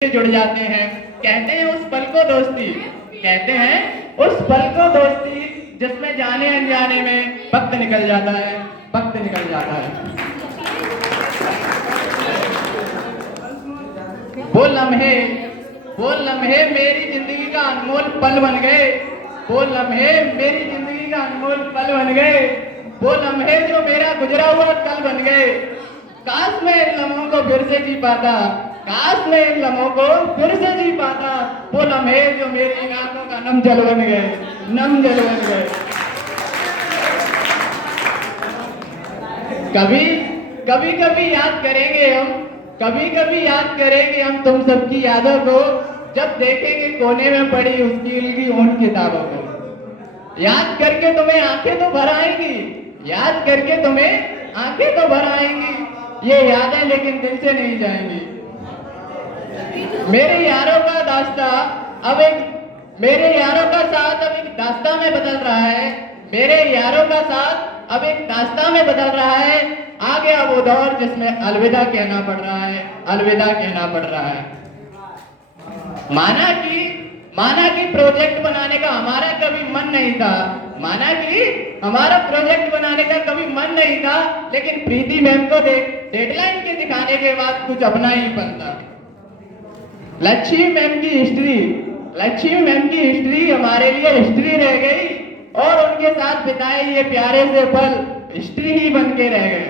से जुड़ जाते हैं। कहते हैं उस पल को दोस्ती, कहते हैं उस पल को दोस्ती जिसमें जाने अनजाने में वक्त निकल जाता है, वक्त निकल जाता है। वो लम्हे मेरी जिंदगी का अनमोल पल बन गए। वो लम्हे मेरी जिंदगी का अनमोल पल बन गए। वो लम्हे जो मेरा गुजरा हुआ कल बन गए। काश मैं इन लम्हों को फिर से जी पाता, काश मैं इन लम्हों को फिर से जी पाता। वो लम्हे जो मेरी आंखों का नम जल बन गए, नम जल बन गए। कभी कभी कभी याद करेंगे हम, कभी कभी याद करेंगे हम तुम सबकी यादों को, जब देखेंगे कोने में पड़ी उसकी की उन किताबों को। याद करके तुम्हें आंखें तो भर आएंगी, याद करके तुम्हें आंखें तो भर आएंगी। ये यादें लेकिन दिल से नहीं जाएंगी। मेरे यारों का दास्ता अब एक, मेरे यारों का साथ अब एक दास्ता में बदल रहा है। मेरे यारों का साथ अब एक दास्ता में बदल रहा है। आ गया वो दौर जिसमें अलविदा कहना पड़ रहा है, अलविदा कहना पड़ रहा है। माना कि प्रोजेक्ट बनाने का हमारा कभी मन नहीं था, माना कि हमारा प्रोजेक्ट बनाने का कभी मन नहीं था, लेकिन प्रीति मैम को डेडलाइन के दिखाने के बाद कुछ अपना ही बनता। लक्ष्मी मैम की हिस्ट्री हमारे लिए हिस्ट्री रह गई, और उनके साथ बिताए ये प्यारे से पल हिस्ट्री ही बन के रह गए।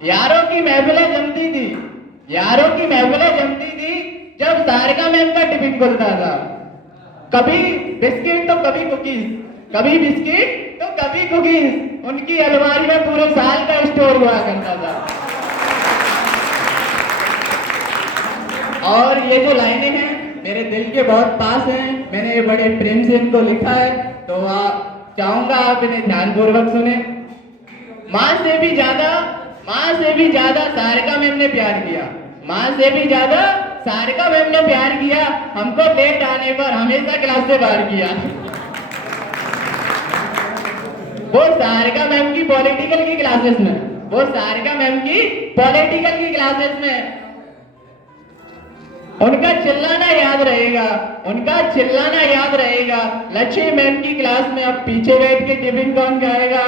यारों की महफिलें जमती थी, यारों की महफिलें जमती थी जब सारिका मैम का टिफिन खुलता था। कभी बिस्किट तो कभी कुकीज, कभी बिस्किट तो कभी कुकीज, उनकी अलमारी में पूरे साल का स्टोर हुआ करता था। और ये जो लाइनें हैं मेरे दिल के बहुत पास हैं, मैंने ये बड़े प्रेम से इनको लिखा है, तो आप चाहूंगा आप इन्हें ध्यानपूर्वक सुने। माँ से भी ज्यादा सारिका मैम ने प्यार किया, माँ से भी ज्यादा सारिका मैम ने प्यार किया। हमको लेट आने पर हमेशा क्लास से बाहर किया। वो सारिका मैम की पॉलिटिकल की क्लासेस में, वो सारिका मैम की पॉलिटिकल की क्लासेस में उनका चिल्लाना याद रहेगा, उनका चिल्लाना याद रहेगा। लक्ष्मी मैम की क्लास में अब पीछे बैठ के टिफिन कौन खाएगा?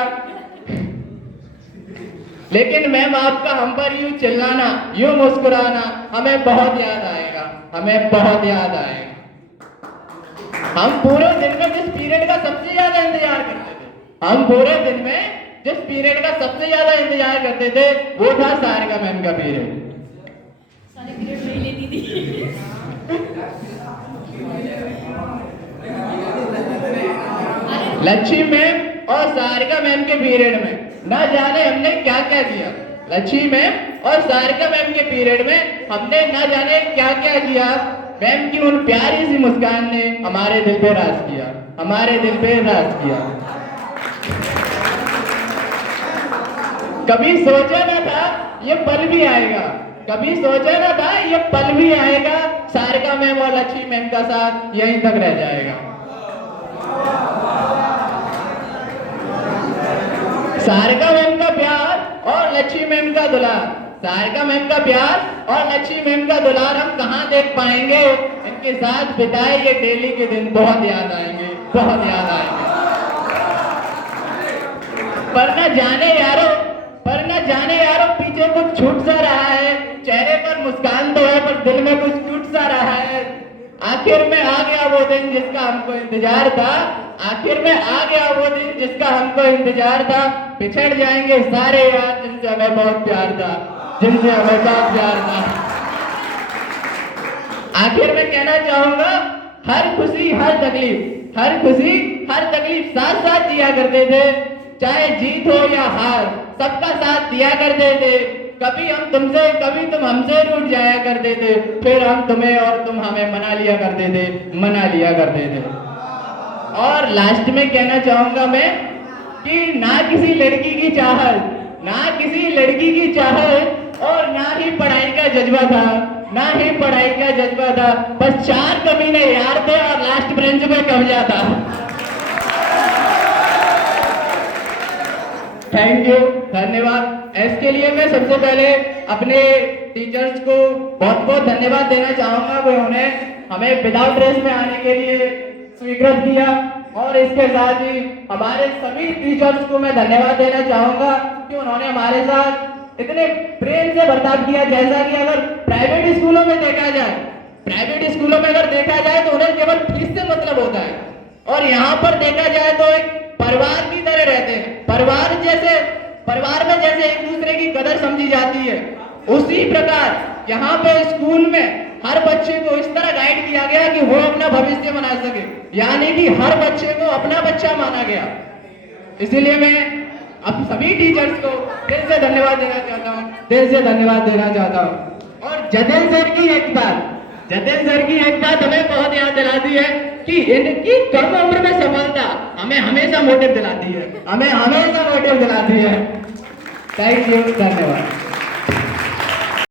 लेकिन मैम आपका हम पर यूं चिल्लाना, यूं मुस्कुराना हमें बहुत याद आएगा, हमें बहुत याद आएगा। हम पूरे दिन में जिस पीरियड का सबसे ज्यादा इंतजार करते थे, हम पूरे दिन में जिस पीरियड का सबसे ज्यादा इंतजार करते थे, वो था सारिका मैम का पीरियड। लक्ष्मी मैम और सारिका मैम के पीरियड में ना जाने हमने क्या क्या किया। लक्ष्मी मैम और सारिका मैम के पीरियड में हमने ना जाने क्या क्या किया। मैम की उन प्यारी सी मुस्कान ने हमारे दिल पे राज किया, हमारे दिल पे राज किया। कभी सोचा ना था ये पल भी आएगा, कभी सोचा ना था ये पल भी आएगा। सारिका मैम और लक्ष्मी मैम का साथ यहीं तक रह जाएगा। सारिका मैम का प्यार और लक्ष्मी मैम का दुलार, सारिका मैम का प्यार और लक्ष्मी मैम का दुलार हम कहाँ देख पाएंगे? इनके साथ बिताए ये डेली के दिन बहुत याद आएंगे, बहुत याद आएंगे। पर न जाने यारों पीछे कुछ छूट सा रहा है। चेहरे पर मुस्कान तो है पर दिल में कुछ टूट सा रहा है। आखिर में आ गया वो दिन जिसका हमको इंतजार था, आखिर में आ गया वो दिन जिसका हमको इंतजार था। बिछड़ जाएंगे सारे यार जिनसे हमें बहुत प्यार था, जिनसे हमें बहुत प्यार था। आखिर में कहना चाहूंगा, हर खुशी हर तकलीफ, हर खुशी हर तकलीफ साथ साथ जिया करते थे। चाहे जीत हो या हार सबका साथ दिया करते थे। कभी हम तुमसे, कभी तुम हमसे रूठ जाया करते थे, फिर हम तुम्हें और तुम हमें मना लिया करते थे, मना लिया करते थे। और लास्ट में कहना चाहूंगा मैं कि ना किसी लड़की की चाहत, ना किसी लड़की की चाहत और ना ही पढ़ाई का जज्बा था, ना ही पढ़ाई का जज्बा था। बस 4 कमीने यार थे और लास्ट बेंच पे कब्जा था। थैंक यू, धन्यवाद। इसके लिए मैं सबसे पहले अपने टीचर्स को बहुत बहुत धन्यवाद देना चाहूंगा कि उन्हें हमें विदाउट ड्रेस में आने के लिए स्वीकृत किया। और इसके साथ ही हमारे सभी टीचर्स को मैं धन्यवाद देना चाहूंगा कि उन्होंने हमारे साथ इतने प्रेम से बर्ताव किया। जैसा कि अगर प्राइवेट स्कूलों में देखा जाए, प्राइवेट स्कूलों में अगर देखा जाए तो उन्हें केवल फीस से मतलब होता है, और यहाँ पर देखा जाए तो एक परिवार की तरह रहते हैं। परिवार में जैसे एक दूसरे की कदर समझी जाती है, उसी प्रकार यहाँ पे स्कूल में हर बच्चे को इस तरह गाइड किया गया कि वो अपना भविष्य बना सके, यानी कि हर बच्चे को अपना बच्चा माना गया। इसीलिए मैं अब सभी टीचर्स को दिल से धन्यवाद देना चाहता हूँ, दिल से धन्यवाद देना चाहता हूँ। और जतिन सर की एक बात हमें बहुत याद दिलाती है कि इनकी कम उम्र में सफलता हमें हमेशा मोटिव दिलाती है, हमें हमेशा मोटिव दिलाती है। थैंक यू, धन्यवाद।